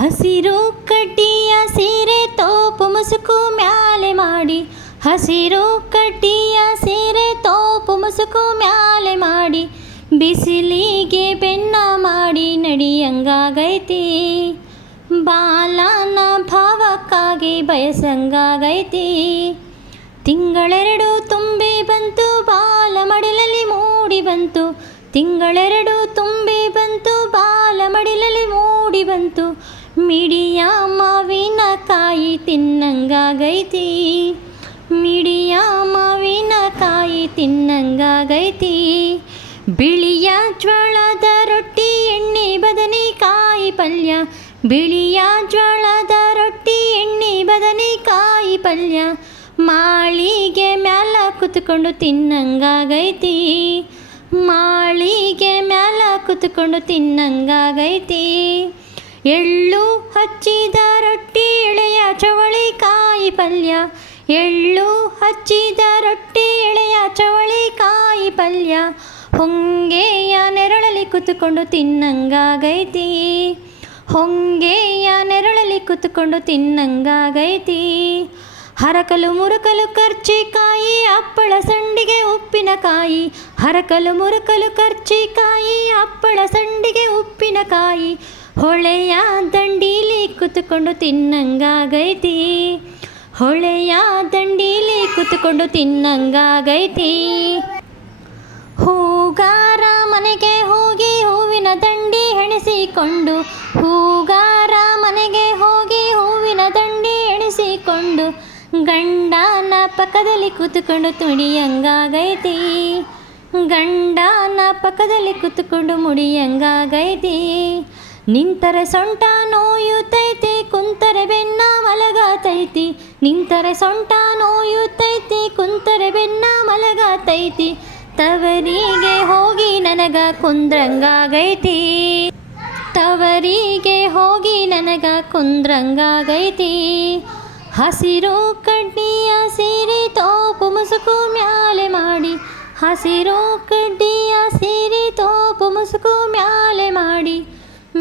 ಹಸಿರು ಕಡ್ಡಿಯ ಸೀರೆ ತೋಪು ಮುಸುಕು ಮ್ಯಾಲೆ ಮಾಡಿ, ಹಸಿರು ಕಡ್ಡಿಯ ಸೀರೆ ತೋಪು ಮುಸುಕು ಮ್ಯಾಲೆ ಮಾಡಿ, ಬಿಸಿಲಿಗೆ ಬೆನ್ನ ಮಾಡಿ ನಡಿಯಂಗಾಗೈತಿ, ಬಾಲನ ಭಾವಕ್ಕಾಗಿ ಬಯಸಂಗಾಗೈತಿ. ತಿಂಗಳೆರಡು ತುಂಬಿ ಬಂತು, ಬಾಲ ಮಡಿಲಲ್ಲಿ ಮೂಡಿ ಬಂತು, ತಿಂಗಳೆರಡು ತುಂಬಿ ಬಂತು, ಬಾಲ ಮಡಿಲಲ್ಲಿ ಮೂಡಿ ಬಂತು, ಮಿಡಿಯ ಮಾವಿನಕಾಯಿ ತಿನ್ನಂಗಾಗೈತಿ, ಮಿಡಿಯ ಮಾವಿನಕಾಯಿ ತಿನ್ನಂಗಾಗೈತಿ. ಬಿಳಿಯ ಜ್ವಾಳದ ರೊಟ್ಟಿ ಎಣ್ಣೆ ಬದನೆಕಾಯಿ ಪಲ್ಯ, ಬಿಳಿಯ ಜ್ವಾಳದ ರೊಟ್ಟಿ ಎಣ್ಣೆ ಬದನೆಕಾಯಿ ಪಲ್ಯ, ಮಾಳಿಗೆ ಮ್ಯಾಲ ಕುತ್ಕೊಂಡು ತಿನ್ನಂಗಾಗೈತಿ, ಮಾಳಿಗೆ ಮ್ಯಾಲ ಕುತ್ಕೊಂಡು ತಿನ್ನಂಗಾಗೈತಿ. ಎಳ್ಳು ಹಚ್ಚಿದ ರೊಟ್ಟಿ ಎಳೆಯ ಚವಳಿಕಾಯಿ ಪಲ್ಯ, ಎಳ್ಳು ಹಚ್ಚಿದ ರೊಟ್ಟಿ ಎಳೆಯ ಚವಳಿಕಾಯಿ ಪಲ್ಯ, ಹೊಂಗೆಯ ನೆರಳಲ್ಲಿ ಕುತ್ಕೊಂಡು ತಿನ್ನಂಗಾಗೈತಿ, ಹೊಂಗೆಯ ನೆರಳಲ್ಲಿ ಕುತ್ಕೊಂಡು ತಿನ್ನಂಗಾಗೈತಿ. ಹರಕಲು ಮುರಕಲು ಕರ್ಚಿಕಾಯಿ ಹಪ್ಪಳ ಸಂಡಿಗೆ ಉಪ್ಪಿನಕಾಯಿ, ಹರಕಲು ಮುರಕಲು ಕರ್ಚಿಕಾಯಿ ಹಪ್ಪಳ ಸಂಡಿಗೆ ಉಪ್ಪಿನಕಾಯಿ, ಹೊಳೆಯ ದಂಡೀಲಿ ಕುತ್ಕೊಂಡು ತಿನ್ನಂಗಾಗೈತಿ, ಹೊಳೆಯ ದಂಡೀಲಿ ಕುತ್ಕೊಂಡು ತಿನ್ನಂಗಾಗೈತಿ. ಹೂಗಾರ ಮನೆಗೆ ಹೋಗಿ ಹೂವಿನ ದಂಡಿ ಹೆಣೆಸಿಕೊಂಡು, ಹೂಗಾರ ಮನೆಗೆ ಹೋಗಿ ಹೂವಿನ ದಂಡಿ ಎಣಿಸಿಕೊಂಡು, ಗಂಡನ ಪಕ್ಕದಲ್ಲಿ ಕೂತ್ಕೊಂಡು ತುಡಿಯಂಗಾಗೈತಿ, ಗಂಡನ ಪಕ್ಕದಲ್ಲಿ ಕೂತ್ಕೊಂಡು ಮುಡಿಯಂಗಾಗೈತಿ. ನಿಂತರೆ ಸೊಂಟ ನೋಯುತ್ತೈತಿ, ಕುಂತರೆ ಬೆನ್ನ ಮಲಗತೈತಿ, ನಿಂತರೆ ಸೊಂಟ ನೋಯುತ್ತೈತಿ, ಕುಂತರೆ ಬೆನ್ನ ಮಲಗತೈತಿ, ತವರಿಗೆ ಹೋಗಿ ನನಗ ಕುಂದ್ರಂಗಾಗೈತಿ, ತವರಿಗೆ ಹೋಗಿ ನನಗ ಕುಂದ್ರಂಗಾಗೈತಿ. ಹಸಿರು ಕಡ್ಡಿಯ ಸೀರೆ ತೋಪು ಮುಸುಕು ಮ್ಯಾಲೆ ಮಾಡಿ, ಹಸಿರು ಕಡ್ಡಿಯ ಸೀರೆ ತೋಪು ಮುಸುಕು ಮ್ಯಾಲೆ ಮಾಡಿ,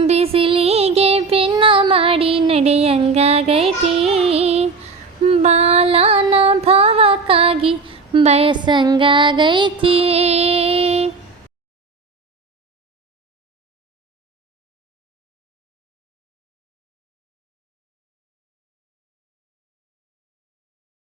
ಬಿಸಿಲಿಗೆ ಬೆನ್ನ ಮಾಡಿ ನಡೆಯಂಗಾಗೈತಿ, ಬಾಲನ ಭಾವಕ್ಕಾಗಿ ಬಯಸಂಗಾಗೈತಿ.